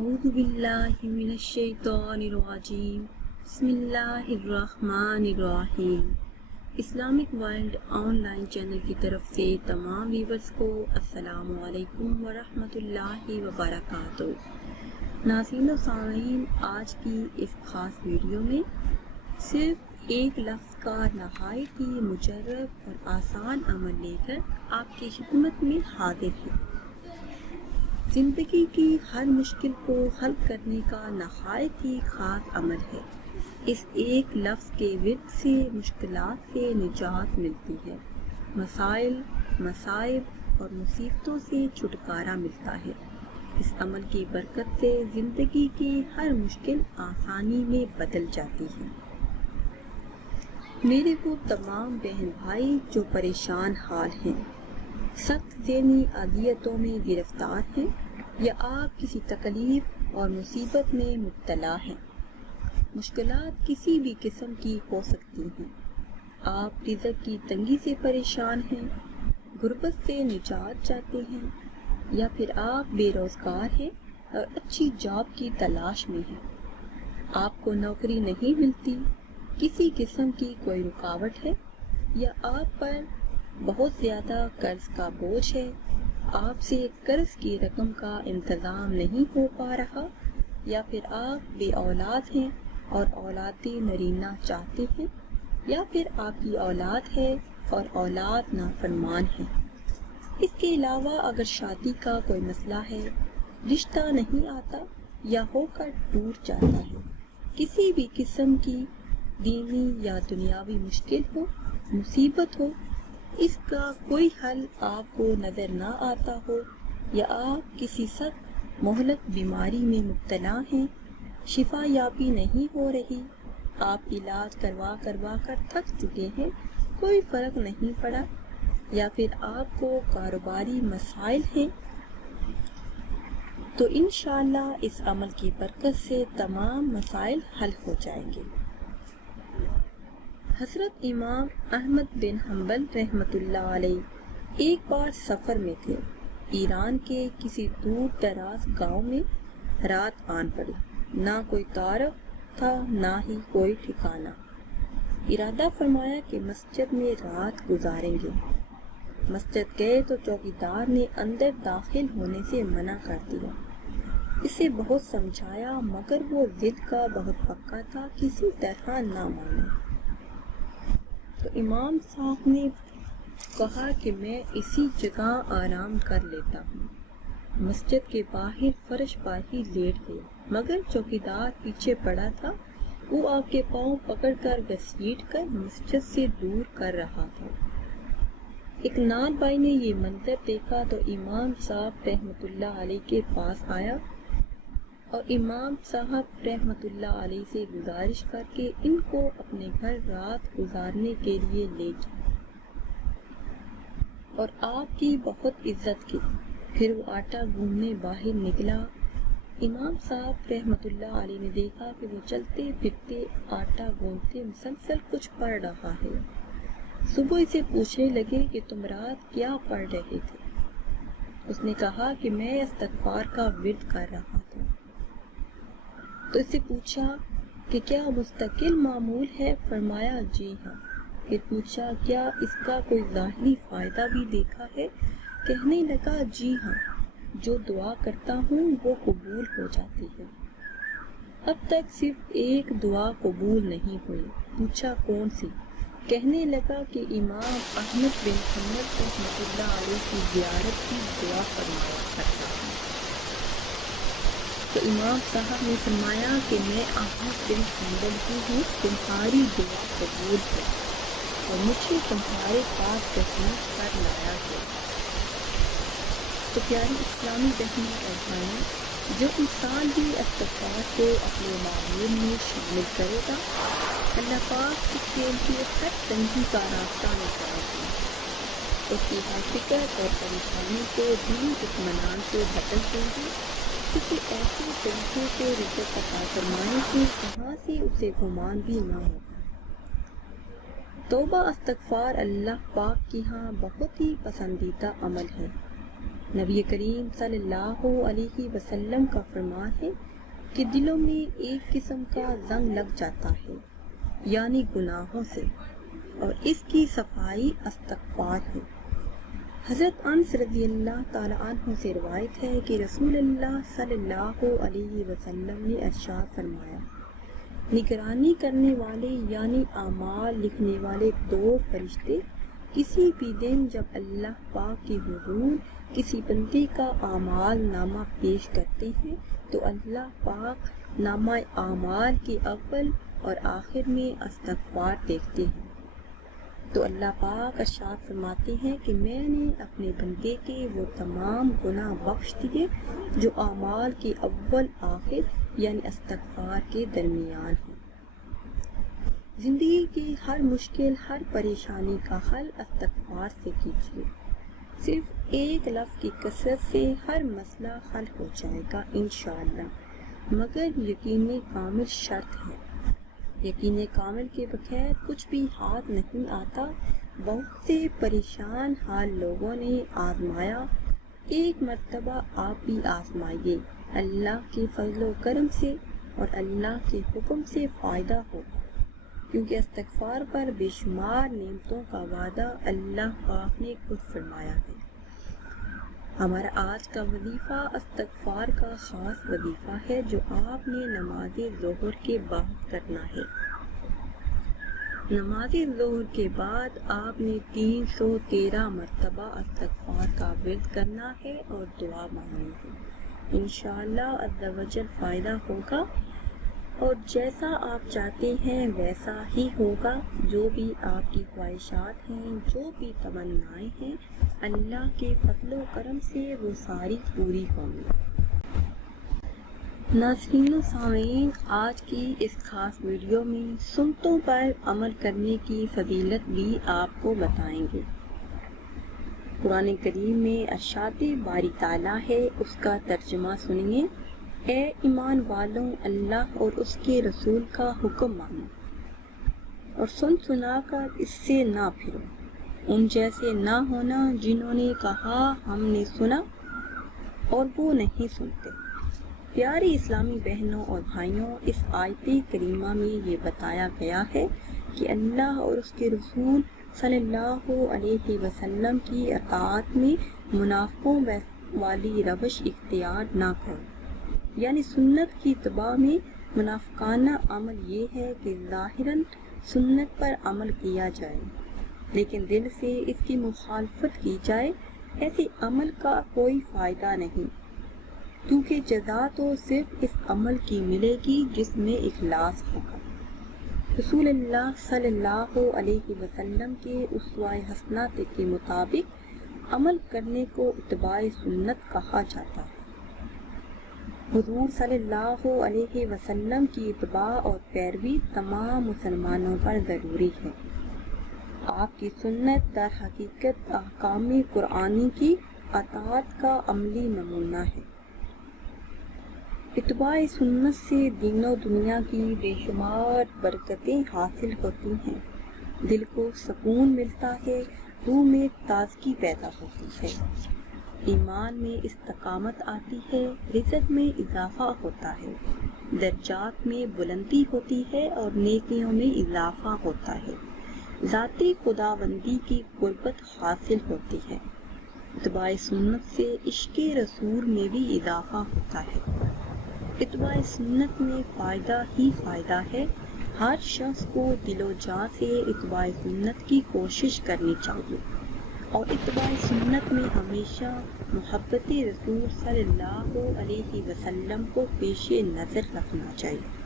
اعوذ باللہ من الشیطان الرجیم بسم اللہ الرحمن الرحیم۔ Islamic world on line channel کی طرف سے تمام ویورز کو السلام علیکم ورحمۃ اللہ وبرکاتہ۔ ناظرین و سامعین، آج کی اس خاص ویڈیو میں صرف ایک لفظ کا نہایت ہی مجرب اور آسان عمل لے کر آپ کی خدمت میں حاضر ہے۔ زندگی کی ہر مشکل کو حل کرنے کا نہایت ہی خاص عمل ہے۔ اس ایک لفظ کے ورد سے مشکلات سے نجات ملتی ہے، مسائل، مصائب اور مصیبتوں سے چھٹکارا ملتا ہے۔ اس عمل کی برکت سے زندگی کی ہر مشکل آسانی میں بدل جاتی ہے۔ میرے وہ تمام بہن بھائی جو پریشان حال ہیں، سخت ذہنی اذیتوں میں گرفتار ہیں یا آپ کسی تکلیف اور مصیبت میں مبتلا ہیں، مشکلات کسی بھی قسم کی ہو سکتی ہیں۔ آپ رزق کی تنگی سے پریشان ہیں، غربت سے نجات چاہتے ہیں، یا پھر آپ بے روزگار ہیں اور اچھی جاب کی تلاش میں ہیں۔ آپ کو نوکری نہیں ملتی، کسی قسم کی کوئی رکاوٹ ہے، یا آپ پر بہت زیادہ قرض کا بوجھ ہے، آپ سے قرض کی رقم کا انتظام نہیں ہو پا رہا، یا پھر آپ بے اولاد ہیں اور اولاد نرینہ چاہتے ہیں، یا پھر آپ کی اولاد ہے اور اولاد نافرمان ہے۔ اس کے علاوہ اگر شادی کا کوئی مسئلہ ہے، رشتہ نہیں آتا یا ہو کر ٹوٹ جاتا ہے، کسی بھی قسم کی دینی یا دنیاوی مشکل ہو، مصیبت ہو، اس کا کوئی حل آپ کو نظر نہ آتا ہو، یا آپ کسی سخت مہلک بیماری میں مبتلا ہیں، شفا یابی نہیں ہو رہی، آپ علاج کروا کر تھک چکے ہیں، کوئی فرق نہیں پڑا، یا پھر آپ کو کاروباری مسائل ہیں، تو انشاءاللہ اس عمل کی برکت سے تمام مسائل حل ہو جائیں گے۔ حضرت امام احمد بن حنبل رحمۃ اللہ علیہ ایک بار سفر میں تھے۔ ایران کے کسی دور دراز گاؤں میں رات آن پڑی، نہ کوئی تعارف تھا نہ ہی کوئی ٹھکانہ۔ ارادہ فرمایا کہ مسجد میں رات گزاریں گے۔ مسجد گئے تو چوکیدار نے اندر داخل ہونے سے منع کر دیا۔ اسے بہت سمجھایا مگر وہ ضد کا بہت پکا تھا، کسی طرح نہ مانے۔ تو امام صاحب نے کہا کہ میں اسی جگہ آرام کر لیتا ہوں۔ مسجد کے باہر فرش پر ہی لیٹ گئے، مگر چوکیدار پیچھے پڑا تھا، وہ آپ کے پاؤں پکڑ کر گھسیٹ کر مسجد سے دور کر رہا تھا۔ ایک نان بھائی نے یہ منظر دیکھا تو امام صاحب رحمۃ اللہ علیہ کے پاس آیا اور امام صاحب رحمۃ اللہ علیہ سے گزارش کر کے ان کو اپنے گھر رات گزارنے کے لیے لے گئے اور آپ کی بہت عزت کی۔ پھر وہ آٹا گوندنے باہر نکلا۔ امام صاحب رحمۃ اللہ علیہ نے دیکھا کہ وہ چلتے پھرتے آٹا گوندتے مسلسل کچھ پڑھ رہا ہے۔ صبح اسے پوچھنے لگے کہ تم رات کیا پڑھ رہے تھے؟ اس نے کہا کہ میں استغفار کا ورد کر رہا تھا۔ تو اس سے پوچھا کہ کیا مستقل معمول ہے؟ فرمایا جی ہاں۔ پھر پوچھا کیا اس کا کوئی ظاہری فائدہ بھی دیکھا ہے؟ کہنے لگا جی ہاں، جو دعا کرتا ہوں وہ قبول ہو جاتی ہے۔ اب تک صرف ایک دعا قبول نہیں ہوئی۔ پوچھا کون سی؟ کہنے لگا کہ امام احمد بن حنبل رحمۃ اللہ علیہ کی زیارت کی دعا فرمایا کرتا ہوں۔ تو امام صاحب نے فرمایا کہ میں احمد بن حنبل ہی ہوں، تمہاری دعا قبول ہے اور مجھے تمہارے پاس تشریف کر لایا گیا۔ تو پیاری اسلامی بہنوں اور بھائیوں، جو انسان بھی استغفار کو اپنے معمول میں شامل کرے گا، اللہ پاک اس کے لیے ہر تنگی کا راستہ نکال دے، اس کی ہر فکر اور پریشانی کو دلی اطمینان سے بدل دیں گے، کسی ایسے طریقے سے رزق عطا فرمائیں کہ جہاں سے اسے گمان بھی نہ ہو۔ توبہ استغفار اللہ پاک کی ہاں بہت ہی پسندیدہ عمل ہے۔ نبی کریم صلی اللہ علیہ وسلم کا فرمان ہے کہ دلوں میں ایک قسم کا زنگ لگ جاتا ہے، یعنی گناہوں سے، اور اس کی صفائی استغفار ہے۔ حضرت انس رضی اللہ تعالی عنہ سے روایت ہے کہ رسول اللہ صلی اللہ علیہ وسلم نے ارشاد فرمایا، نگرانی کرنے والے یعنی اعمال لکھنے والے دو فرشتے کسی بھی دن جب اللہ پاک کے حضور کسی بندے کا اعمال نامہ پیش کرتے ہیں تو اللہ پاک نامہ اعمال کے اول اور آخر میں استغفار دیکھتے ہیں، تو اللہ پاک ارشاد فرماتے ہیں کہ میں نے اپنے بندے کے وہ تمام گناہ بخش دیے جو اعمال کے اول آخر یعنی استغفار کے درمیان ہیں۔ زندگی کی ہر مشکل، ہر پریشانی کا حل استغفار سے کیجیے۔ صرف ایک لفظ کی کثرت سے ہر مسئلہ حل ہو جائے گا انشاءاللہ، مگر یقین کامل شرط ہے۔ یقین کامل کے بغیر کچھ بھی ہاتھ نہیں آتا۔ بہت سے پریشان حال لوگوں نے آزمایا، ایک مرتبہ آپ بھی آزمائیے، اللہ کے فضل و کرم سے اور اللہ کے حکم سے فائدہ ہوگا، کیونکہ استغفار پر بے شمار نعمتوں کا وعدہ اللہ پاک نے خود فرمایا ہے۔ ہمارا آج کا وظیفہ استغفار کا خاص وظیفہ ہے جو آپ نے نماز ظہر کے بعد کرنا ہے۔ نماز ظہر کے بعد آپ نے 313 مرتبہ استغفار کا ورد کرنا ہے اور دعا مانگنی ہے۔ انشاءاللہ عز و جل فائدہ ہوگا اور جیسا آپ چاہتے ہیں ویسا ہی ہوگا۔ جو بھی آپ کی خواہشات ہیں، جو بھی تمنائیں ہیں، اللہ کے فضل و کرم سے وہ ساری پوری ہوں گی۔ ناظرین و سامعین، آج کی اس خاص ویڈیو میں سنتوں پر عمل کرنے کی فضیلت بھی آپ کو بتائیں گے۔ قرآن کریم میں ارشاد باری تعالیٰ ہے، اس کا ترجمہ سنیے۔ اے ایمان والوں، اللہ اور اس کے رسول کا حکم مانو اور سن سنا کر اس سے نہ پھرو، ان جیسے نہ ہونا جنہوں نے کہا ہم نے سنا اور وہ نہیں سنتے۔ پیاری اسلامی بہنوں اور بھائیوں، اس آیت کریمہ میں یہ بتایا گیا ہے کہ اللہ اور اس کے رسول صلی اللہ علیہ وسلم کی اطاعت میں منافقوں والی روش اختیار نہ کرو، یعنی سنت کی اتباع میں منافقانہ عمل یہ ہے کہ ظاہراً سنت پر عمل کیا جائے لیکن دل سے اس کی مخالفت کی جائے۔ ایسے عمل کا کوئی فائدہ نہیں، کیونکہ جزا تو صرف اس عمل کی ملے گی جس میں اخلاص ہوگا۔ رسول اللہ صلی اللہ علیہ وسلم کے اسوہ حسنہ کے مطابق عمل کرنے کو اتباع سنت کہا جاتا ہے۔ حضور صلی اللہ علیہ وسلم کی اتباع اور پیروی تمام مسلمانوں پر ضروری ہے۔ آپ کی سنت در حقیقت احکام قرآنی کی اطاعت کا عملی نمونہ ہے۔ اتباع سنت سے دین و دنیا کی بے شمار برکتیں حاصل ہوتی ہیں، دل کو سکون ملتا ہے، روح میں تازگی پیدا ہوتی ہے، ایمان میں استقامت آتی ہے، رزق میں اضافہ ہوتا ہے، درجات میں بلندی ہوتی ہے اور نیکیوں میں اضافہ ہوتا ہے، ذاتی خداوندی کی قربت حاصل ہوتی ہے۔ اتباع سنت سے عشق رسول میں بھی اضافہ ہوتا ہے۔ اتباع سنت میں فائدہ ہی فائدہ ہے۔ ہر شخص کو دل و جان سے اتباع سنت کی کوشش کرنی چاہیے اور اتباع سنت میں ہمیشہ محبت رسول صلی اللہ علیہ وسلم کو پیش نظر رکھنا چاہیے۔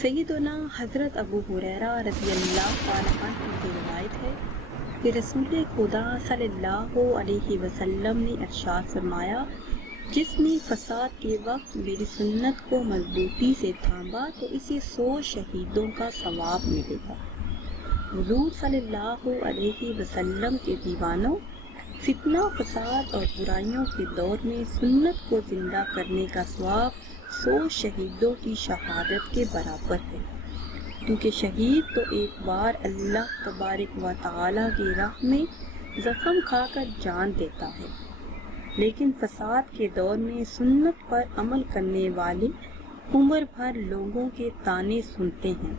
سیدنا حضرت ابو ہریرہ رضی اللہ تعالیٰ عنہ کی روایت ہے کہ رسول خدا صلی اللہ علیہ وسلم نے ارشاد فرمایا، جس نے فساد کے وقت میری سنت کو مضبوطی سے تھاما تو اسے 100 شہیدوں کا ثواب ملے گا۔ حضور صلی اللہ علیہ وسلم کے دیوانوں، فتنہ فساد اور برائیوں کے دور میں سنت کو زندہ کرنے کا ثواب 100 شہیدوں کی شہادت کے برابر ہے، کیونکہ شہید تو ایک بار اللہ تبارک و تعالیٰ کی راہ میں زخم کھا کر جان دیتا ہے، لیکن فساد کے دور میں سنت پر عمل کرنے والے عمر بھر لوگوں کے طعنے سنتے ہیں،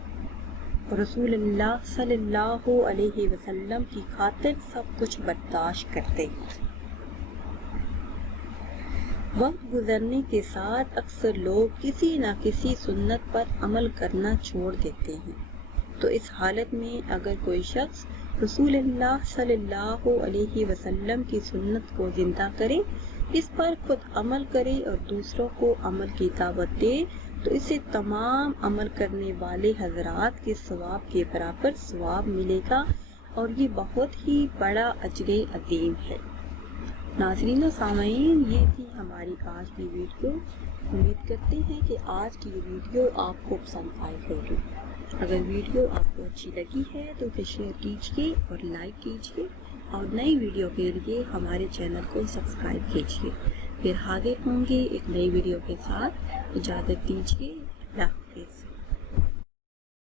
رسول اللہ صلی اللہ علیہ وسلم کی خاطر سب کچھ برداشت کرتے ہیں۔ وقت گزرنے کے ساتھ اکثر لوگ کسی نہ کسی سنت پر عمل کرنا چھوڑ دیتے ہیں، تو اس حالت میں اگر کوئی شخص رسول اللہ صلی اللہ علیہ وسلم کی سنت کو زندہ کرے، اس پر خود عمل کرے اور دوسروں کو عمل کی دعوت دے، تو اسے تمام عمل کرنے والے حضرات کے ثواب کے برابر ثواب ملے گا، اور یہ بہت ہی بڑا اجر عظیم ہے۔ ناظرین و سامعین، یہ تھی ہماری آج کی ویڈیو۔ امید کرتے ہیں کہ آج کی ویڈیو آپ کو پسند آئی ہوگی۔ اگر ویڈیو آپ کو اچھی لگی ہے تو اسے شیئر کیجیے اور لائک کیجیے، اور نئی ویڈیو کے لیے ہمارے چینل کو سبسکرائب کیجیے۔ پھر حاضر ہوں گے ایک نئی ویڈیو کے ساتھ۔ اجازت دیجیے، اللہ حافظ۔